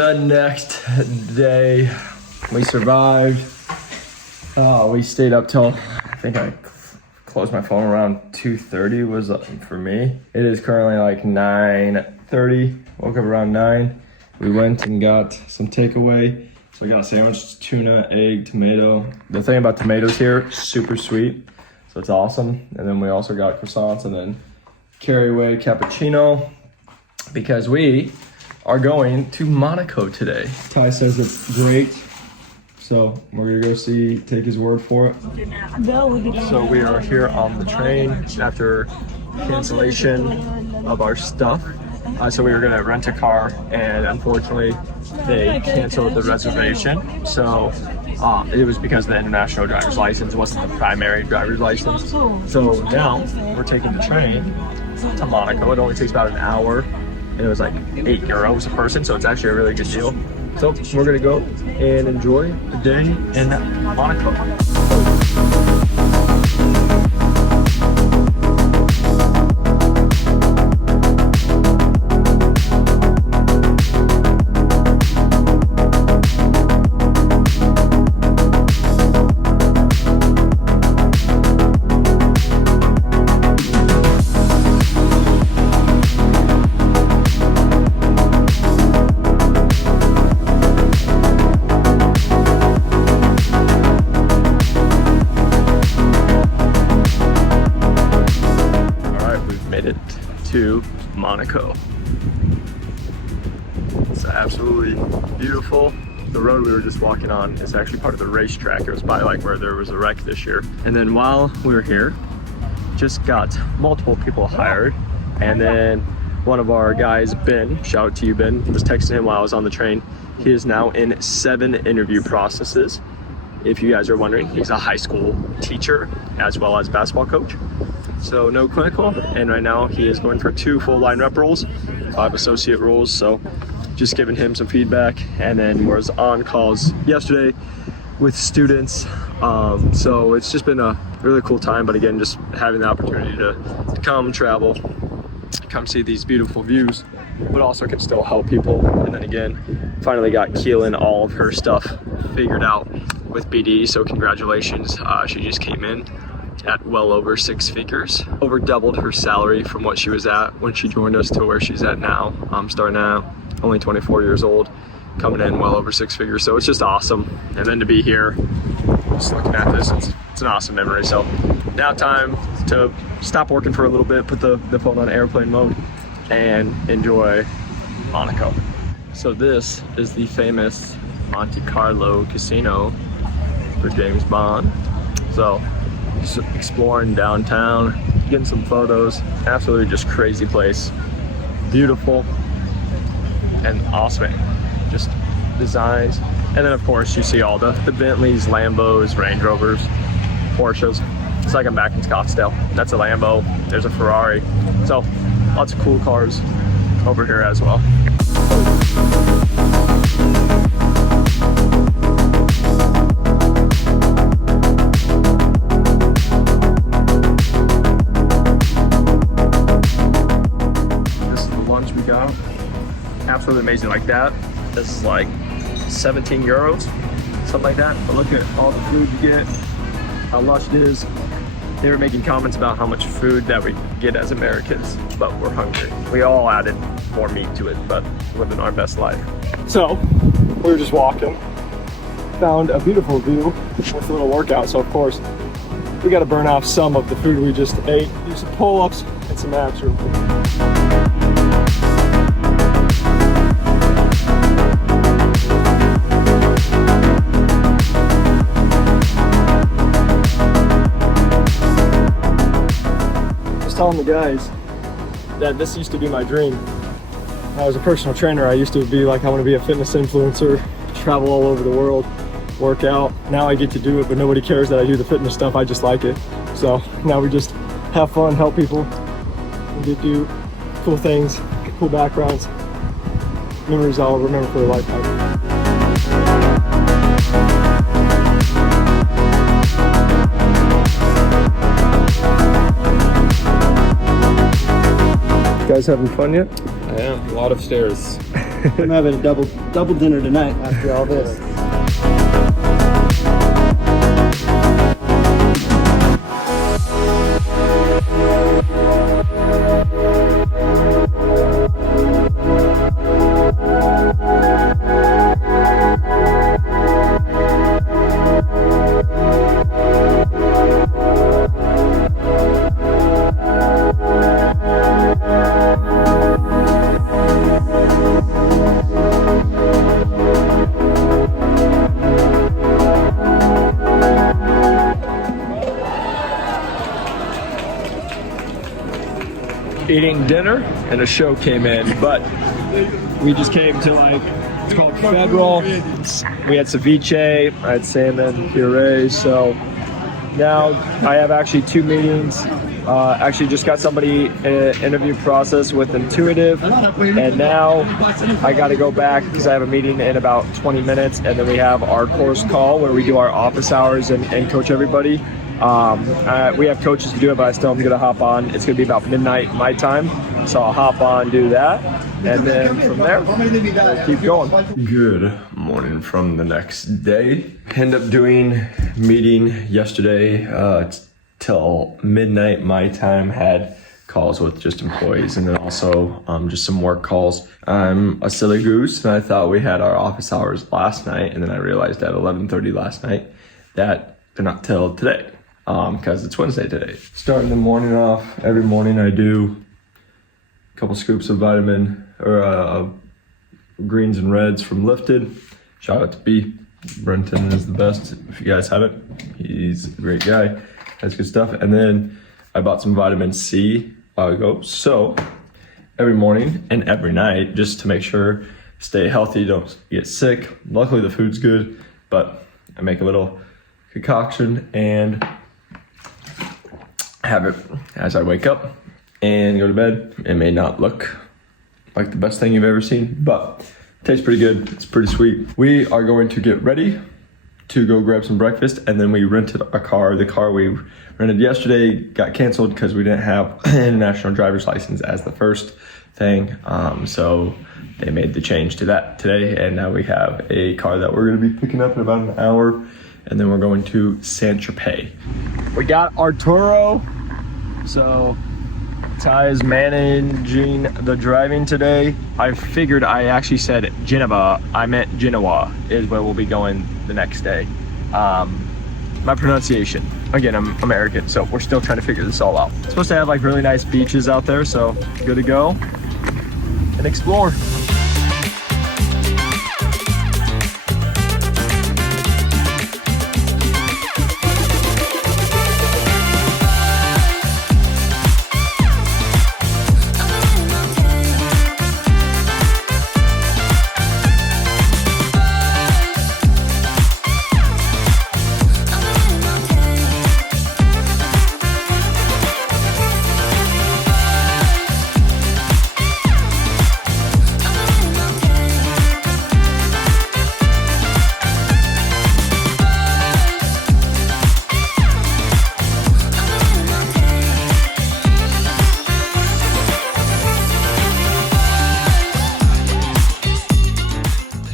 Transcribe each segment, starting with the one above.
the next day. We survived. We stayed up till, I think I closed my phone around 2:30 was for me. It is currently like 9:30. Woke up around 9. We went and got some takeaway. So we got a sandwich, tuna, egg, tomato. The thing about tomatoes here, super sweet. So it's awesome. And then we also got croissants and then carry away cappuccino because we are going to Monaco today. Ty says it's great. So we're gonna go take his word for it. So we are here on the train after cancellation of our stuff. So we were gonna rent a car and unfortunately they canceled the reservation. So it was because the international driver's license wasn't the primary driver's license. So now we're taking the train to Monaco. It only takes about an hour and it was like €8 a person. So it's actually a really good deal. So we're gonna go and enjoy the day in Monaco. To Monaco. It's absolutely beautiful. The road we were just walking on is actually part of the racetrack. It was by like where there was a wreck this year. And then while we were here, just got multiple people hired. And then one of our guys, Ben, shout out to you, Ben, was texting him while I was on the train. He is now in 7 interview processes. If you guys are wondering, he's a high school teacher as well as basketball coach. So no clinical, and right now he is going for 2 full line rep roles, 5 associate roles. So just giving him some feedback, and then was on calls yesterday with students. So it's just been a really cool time, but again, just having the opportunity to come travel, come see these beautiful views, but also can still help people. And then again, finally got Keelan all of her stuff figured out with BD, so congratulations. She just came in at well over 6 figures, over doubled her salary from what she was at when she joined us to where she's at now. Starting out only 24 years old, coming in well over 6 figures. So it's just awesome. And then to be here, just looking at this, it's an awesome memory. So now time to stop working for a little bit, put the phone on airplane mode, and enjoy Monaco. So this is the famous Monte Carlo casino for James Bond. So just exploring downtown, getting some photos. Absolutely just crazy place. Beautiful and awesome. Just designs. And then of course you see all the Bentleys, Lambos, Range Rovers, Porsches. It's like I'm back in Scottsdale. That's a Lambo, there's a Ferrari. So lots of cool cars over here as well. Absolutely amazing. Like that, this is like €17, something like that. But look at all the food you get, how lush it is. They were making comments about how much food that we get as Americans, but we're hungry. We all added more meat to it, but living our best life. So we were just walking, found a beautiful view with a little workout. So of course we got to burn off some of the food we just ate, do some pull-ups and some abs real quick. Telling the guys that this used to be my dream. I was a personal trainer. I used to be like, I want to be a fitness influencer, travel all over the world, work out. Now I get to do it, but nobody cares that I do the fitness stuff. I just like it. So now we just have fun, help people, and get do cool things, cool backgrounds. Memories I'll remember for a lifetime. Guys having fun yet? I am. A lot of stairs. I'm having a double dinner tonight after all this. Eating dinner and a show came in, but we just came to like, it's called Federal. We had ceviche, I had salmon puree. So now I have actually 2 meetings. Actually just got somebody interview process with Intuitive, and now I got to go back because I have a meeting in about 20 minutes, and then we have our course call where we do our office hours and coach everybody. We have coaches to do it, but I still am going to hop on. It's going to be about midnight my time, so I'll hop on, do that, and then from there, we'll keep going. Good morning from the next day. Ended up doing meeting yesterday till midnight my time. Had calls with just employees and then also just some work calls. I'm a silly goose, and I thought we had our office hours last night, and then I realized at 11:30 last night that they're not till today. Because it's Wednesday today. Starting the morning off, every morning I do a couple scoops of vitamin or greens and reds from Lifted. Shout out to B. Brenton is the best. If you guys haven't, he's a great guy. Has good stuff. And then I bought some vitamin C a while ago. So every morning and every night, just to make sure, stay healthy, don't get sick. Luckily the food's good, but I make a little concoction and have it as I wake up and go to bed. It may not look like the best thing you've ever seen, but it tastes pretty good. It's pretty sweet. We are going to get ready to go grab some breakfast, and then we rented a car. The car we rented yesterday got canceled because we didn't have an international driver's license as the first thing. So they made the change to that today, and now we have a car that we're going to be picking up in about an hour, and then we're going to Saint-Tropez. We got Arturo, so Ty is managing the driving today. I figured I actually said Geneva. I meant Genoa is where we'll be going the next day. My pronunciation, again, I'm American, so we're still trying to figure this all out. It's supposed to have like really nice beaches out there, so good to go and explore.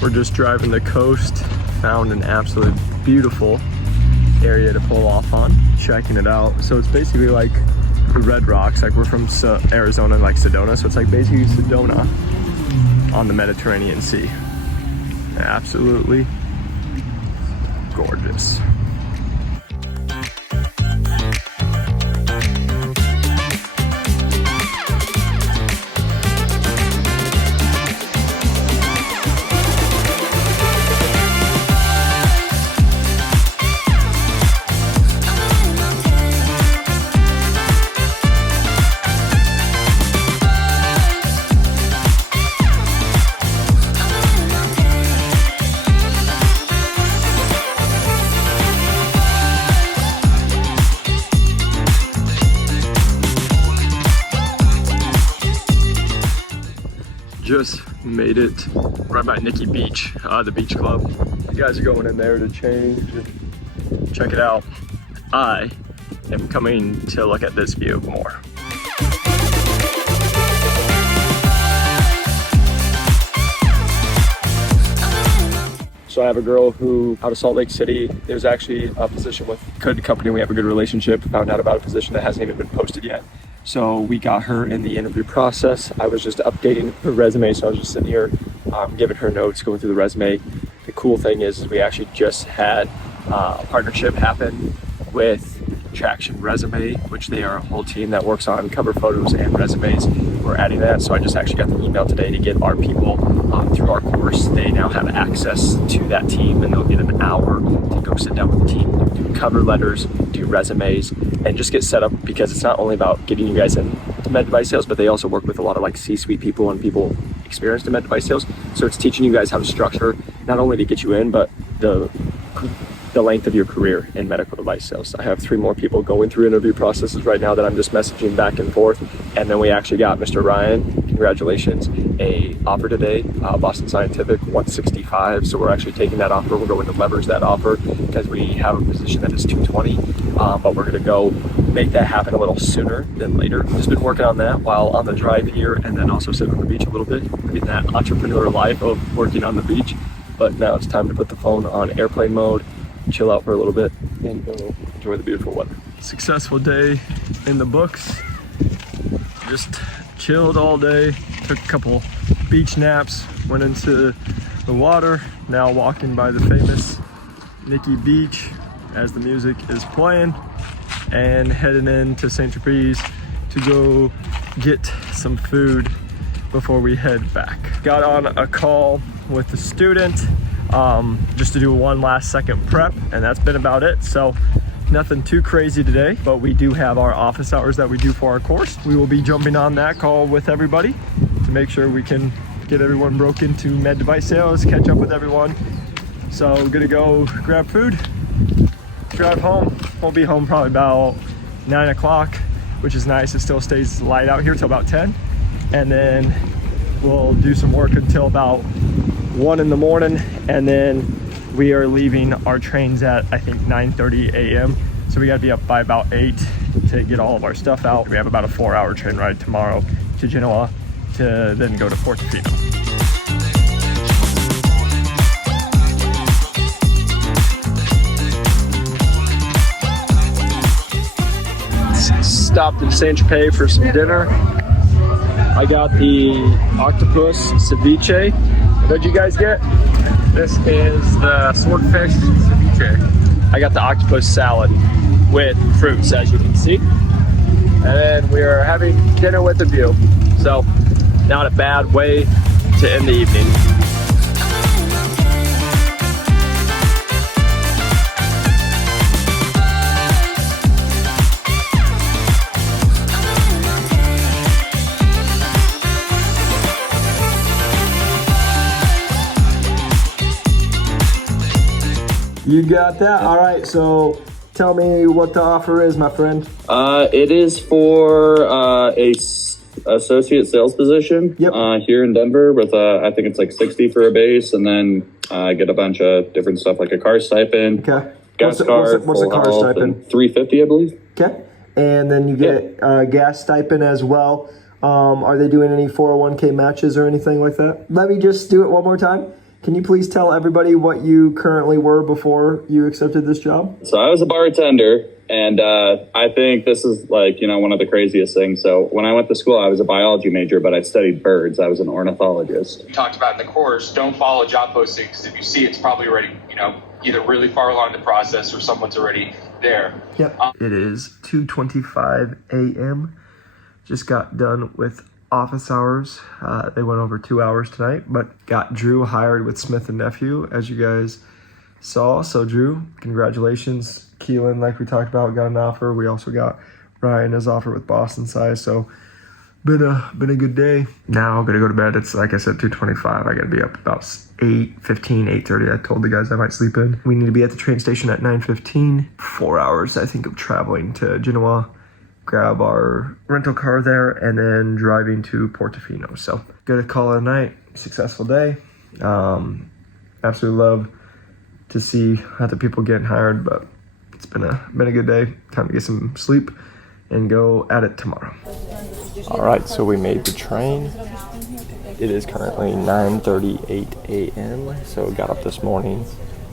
We're just driving the coast, found an absolutely beautiful area to pull off on, checking it out. So it's basically like the Red Rocks, like we're from Arizona, like Sedona, so it's like basically Sedona on the Mediterranean Sea. Absolutely gorgeous. Just made it right by Nikki Beach, the beach club. You guys are going in there to change and check it out. I am coming to look at this view more. So I have a girl who, out of Salt Lake City, there's actually a position with a good company. We have a good relationship. Found out about a position that hasn't even been posted yet. So we got her in the interview process. I was just updating her resume, so I was just sitting here giving her notes, going through the resume. The cool thing is we actually just had a partnership happen with Traction Resume, which they are a whole team that works on cover photos and resumes. We're adding that, so I just actually got the email today to get our people through our course. They now have access to that team, and they'll get an hour to go sit down with the team, do cover letters, do resumes, and just get set up, because it's not only about getting you guys into med device sales, but they also work with a lot of like C-suite people and people experienced in med device sales. So it's teaching you guys how to structure, not only to get you in, but the length of your career in medical device sales. I have 3 more people going through interview processes right now that I'm just messaging back and forth. And then we actually got Mr. Ryan, congratulations, a offer today, Boston Scientific 165. So we're actually taking that offer. We're going to leverage that offer because we have a position that is 220, but we're gonna go make that happen a little sooner than later. I've just been working on that while on the drive here, and then also sitting on the beach a little bit, living that entrepreneur life of working on the beach. But now it's time to put the phone on airplane mode, chill out for a little bit, and go enjoy the beautiful weather. Successful day in the books. Just chilled all day, took a couple beach naps, went into the water, now walking by the famous Nikki Beach as the music is playing, and heading into St. Tropez to go get some food before we head back. Got on a call with the student just to do one last second prep, and that's been about it. So nothing too crazy today, but we do have our office hours that we do for our course. We will be jumping on that call with everybody to make sure we can get everyone broke into med device sales, catch up with everyone. So we're gonna go grab food, drive home. We'll be home probably about 9 o'clock, which is nice. It still stays light out here till about 10. And then we'll do some work until about 1 in the morning, and then we are leaving our trains at I think 9:30 a.m. So we gotta be up by about 8 to get all of our stuff out. We have about a 4-hour train ride tomorrow to Genoa to then go to Portofino. Stopped in St. Tropez for some dinner. I got the octopus ceviche. What'd you guys get? This is the swordfish ceviche. I got the octopus salad with fruits, as you can see. And then we are having dinner with a view. So not a bad way to end the evening. You got that? All right, so tell me what the offer is, my friend. It is for a associate sales position here in Denver with I think it's like 60 for a base, and then get a bunch of different stuff like a car stipend, gas card, what's the car stipend? $350, I believe. Okay, and then you get gas stipend as well. Are they doing any 401k matches or anything like that? Let me just do it one more time. Can you please tell everybody what you currently were before you accepted this job? So I was a bartender, and I think this is like, one of the craziest things. So when I went to school, I was a biology major, but I studied birds. I was an ornithologist. We talked about in the course, don't follow job postings. If you see it's probably already, either really far along the process or someone's already there. Yep. It is 2:25 a.m. Just got done with office hours. They went over 2 hours tonight, but got Drew hired with Smith & Nephew, as you guys saw. So Drew, congratulations. Keelan, like we talked about, got an offer. We also got Ryan his offer with Boston Size. So been a good day. Now I'm gonna go to bed. It's like I said, 2:25. I gotta be up about 8:15, 8:30. I told the guys I might sleep in. We need to be at the train station at 9:15. 4 hours, I think, of traveling to Genoa. Grab our rental car there, and then driving to Portofino. So good to call it a night. Successful day. Absolutely love to see other people getting hired, but it's been a good day. Time to get some sleep and go at it tomorrow. All right, so we made the train It is currently 9:38 a.m. So got up this morning,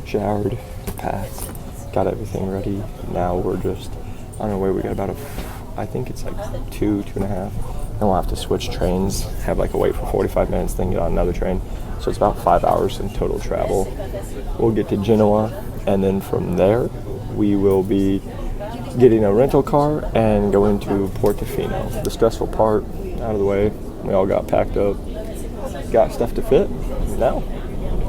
showered, packed, got everything ready. Now we're just on our way. We got about I think it's like two and a half. Then we'll have to switch trains, have like a wait for 45 minutes, then get on another train. So it's about 5 hours in total travel. We'll get to Genoa, and then from there we will be getting a rental car and going to Portofino. The stressful part out of the way. We all got packed up, got stuff to fit. Now,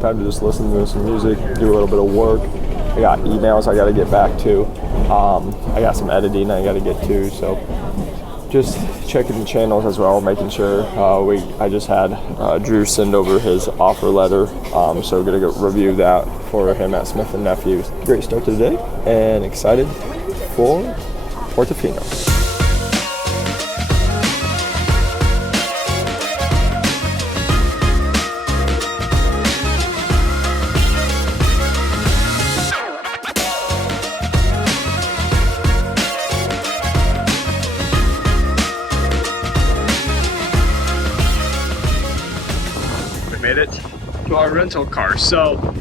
time to just listen to some music, do a little bit of work. I got emails I got to get back to. I got some editing I got to get to. So just checking the channels as well, making sure. I just had Drew send over his offer letter, so we're gonna go review that for him at Smith & Nephew. Great start to the day, and excited for Portofino. Made it to our rental car. So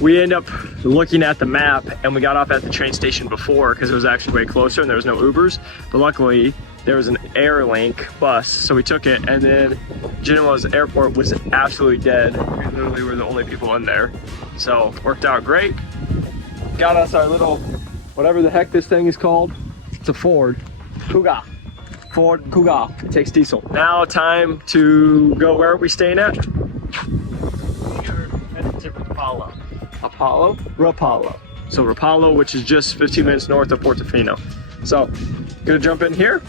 we end up looking at the map, and we got off at the train station before because it was actually way closer and there was no Ubers, but luckily there was an Airlink bus, so we took it. And then Genoa's airport was absolutely dead. We literally were the only people in there, so worked out great. Got us our little whatever the heck this thing is called. It's a Ford Kuga. It takes diesel. Now time to go. Where are we staying at? Rapallo. So Rapallo, which is just 15 minutes north of Portofino. So gonna jump in here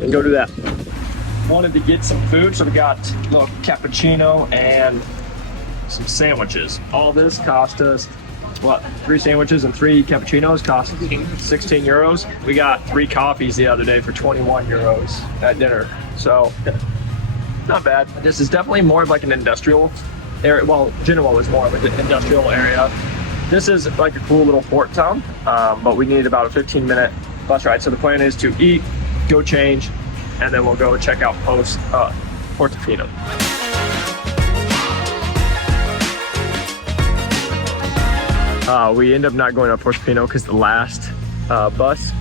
and go do that. Wanted to get some food, so we got a little cappuccino and some sandwiches. All this cost us what? 3 sandwiches and 3 cappuccinos cost 16 euros. We got 3 coffees the other day for 21 euros at dinner. So not bad. This is definitely more of like an industrial area. Well, Genoa was more of an industrial area. This is like a cool little port town, but we need about a 15-minute bus ride. So the plan is to eat, go change, and then we'll go check out Portofino. We end up not going to Portofino because the last bus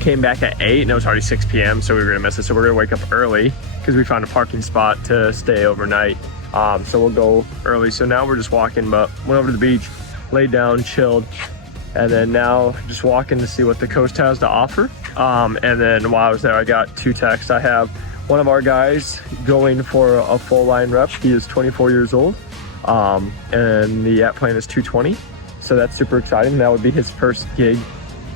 came back at 8 and it was already 6 p.m. so we were gonna miss it. So we're gonna wake up early because we found a parking spot to stay overnight. So we'll go early. So now we're just walking, but went over to the beach, laid down, chilled, and then now just walking to see what the coast has to offer. And then while I was there, I got 2 texts. I have one of our guys going for a full line rep. He is 24 years old, and the app plan is 220. So that's super exciting. That would be his first gig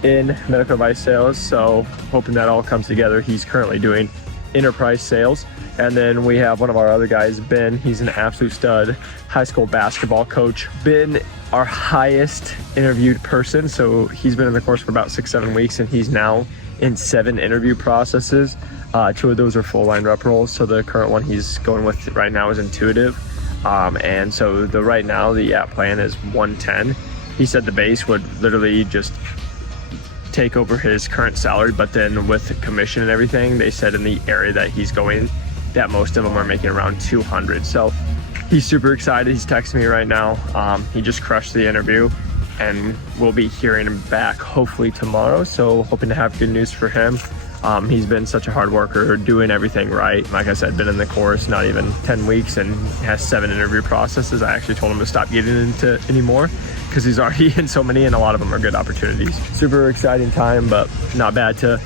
in medical device sales. So hoping that all comes together. He's currently doing enterprise sales. And then we have one of our other guys, Ben. He's an absolute stud, high school basketball coach. Ben, our highest interviewed person. So he's been in the course for about 6-7 weeks, and he's now in 7 interview processes. 2 of those are full line rep roles. So the current one he's going with right now is intuitive. And so right now the app plan is 110. He said the base would literally just take over his current salary, but then with the commission and everything, they said in the area that he's going, that most of them are making around 200. So he's super excited. He's texting me right now. He just crushed the interview, and we'll be hearing him back hopefully tomorrow. So hoping to have good news for him. He's been such a hard worker, doing everything right. Like I said, been in the course not even 10 weeks and has 7 interview processes. I actually told him to stop getting into any more because he's already in so many, and a lot of them are good opportunities. Super exciting time, but not bad to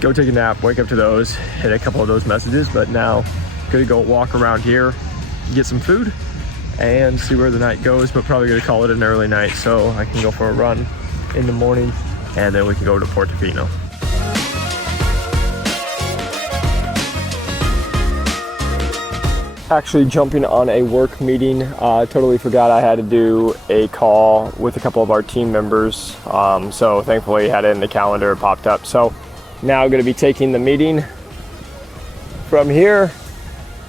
go take a nap, wake up to those, hit a couple of those messages. But now gonna go walk around here, get some food, and see where the night goes, but probably gonna call it an early night so I can go for a run in the morning, and then we can go to Portofino. Actually jumping on a work meeting. Totally forgot I had to do a call with a couple of our team members. So thankfully had it in the calendar, it popped up. So now I'm gonna be taking the meeting from here,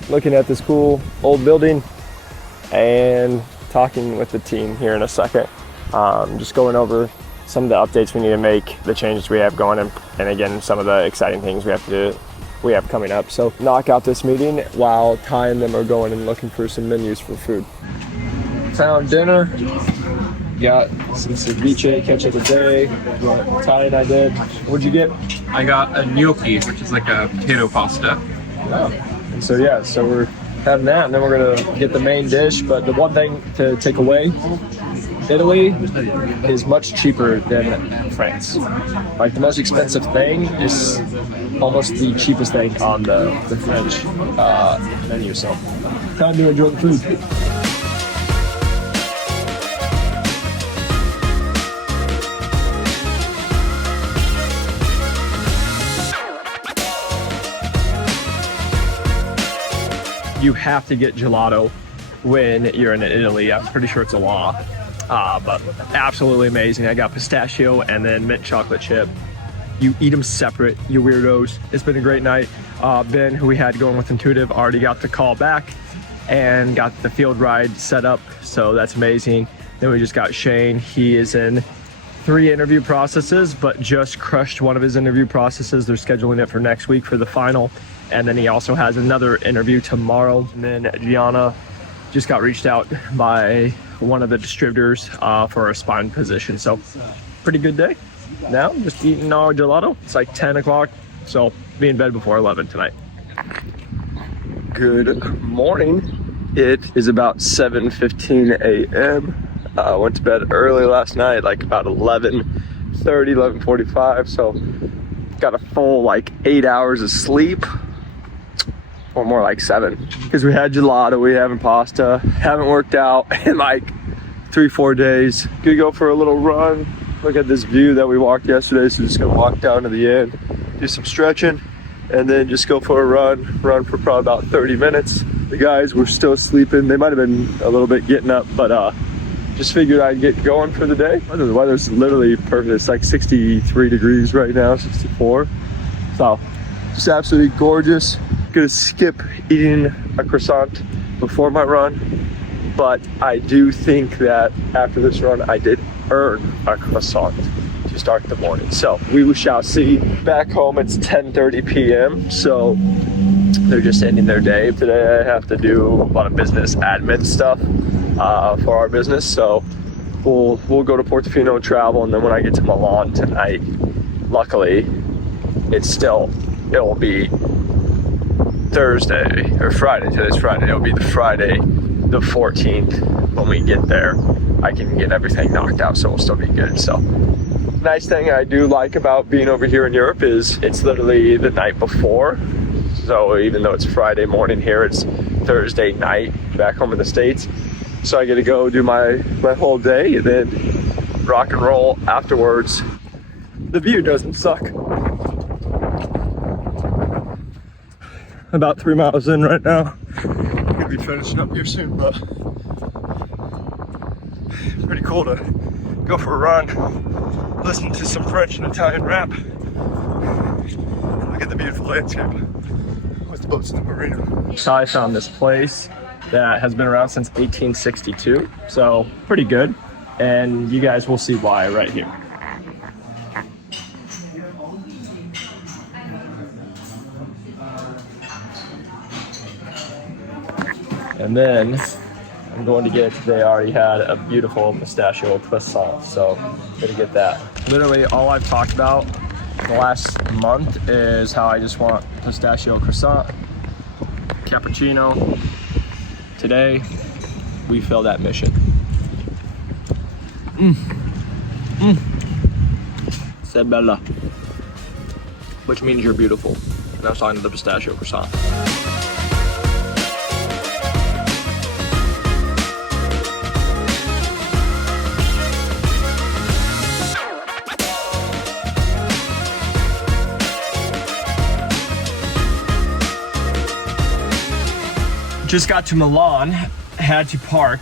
looking at this cool old building and talking with the team here in a second. Just going over some of the updates we need to make, the changes we have going, and again, some of the exciting things we have to we have coming up. So knock out this meeting while Ty and them are going and looking for some menus for food. Found dinner. Got some ceviche, catch of the day. What Ty and I did. What'd you get? I got a gnocchi, which is like a potato pasta. Oh. And so yeah, so we're having that, and then we're gonna get the main dish. But the one thing to take away, Italy is much cheaper than France. Like the most expensive thing is almost the cheapest thing on the French menu. So time to enjoy the food. You have to get gelato when you're in Italy. I'm pretty sure it's a law. But absolutely amazing. I got pistachio and then mint chocolate chip. You eat them separate, you weirdos. It's been a great night. Ben, who we had going with Intuitive, already got the call back and got the field ride set up. So that's amazing. Then we just got Shane. He is in 3 interview processes, but just crushed one of his interview processes. They're scheduling it for next week for the final. And then he also has another interview tomorrow. And then Gianna just got reached out by one of the distributors for a spine position. So pretty good day. Now just eating our gelato. It's like 10 o'clock, so be in bed before 11 tonight. Good morning. It is about 7:15 a.m. Went to bed early last night, like about 11:30, 11:45. So got a full like 8 hours of sleep. Or more like 7, because we had gelato, we having pasta, haven't worked out in like 3-4 days. Gonna go for a little run. Look at this view that we walked yesterday, so just gonna walk down to the end, do some stretching, and then just go for a run for probably about 30 minutes. The guys were still sleeping. They might have been a little bit getting up, but just figured I'd get going for the day. The weather's literally perfect. It's like 63 degrees right now, 64. So just absolutely gorgeous. Gonna skip eating a croissant before my run, but I do think that after this run I did earn a croissant to start the morning. So we shall see. Back home it's 10:30 p.m. so they're just ending their day. Today I have to do a lot of business admin stuff for our business, so we'll go to Portofino, travel, and then when I get to Milan tonight, luckily it'll be Thursday or Friday. Today's Friday. It'll be the Friday, the 14th. When we get there, I can get everything knocked out, so we'll still be good. So, nice thing I do like about being over here in Europe is it's literally the night before. So even though it's Friday morning here, it's Thursday night back home in the States. So I get to go do my whole day and then rock and roll afterwards. The view doesn't suck. About 3 miles in right now. Gonna be finishing up here soon, but pretty cool to go for a run, listen to some French and Italian rap, and look at the beautiful landscape with the boats in the marina. So I found this place that has been around since 1862, so pretty good, and you guys will see why right here. And then I'm going to get, they already had a beautiful pistachio croissant, so I'm gonna get that. Literally all I've talked about the last month is how I just want pistachio croissant, cappuccino. Today, we fill that mission. C'est bella, which means you're beautiful. And I was talking to the pistachio croissant. Just got to Milan, had to park.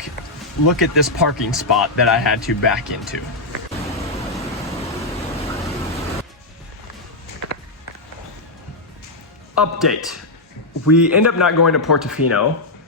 Look at this parking spot that I had to back into. Update. We end up not going to Portofino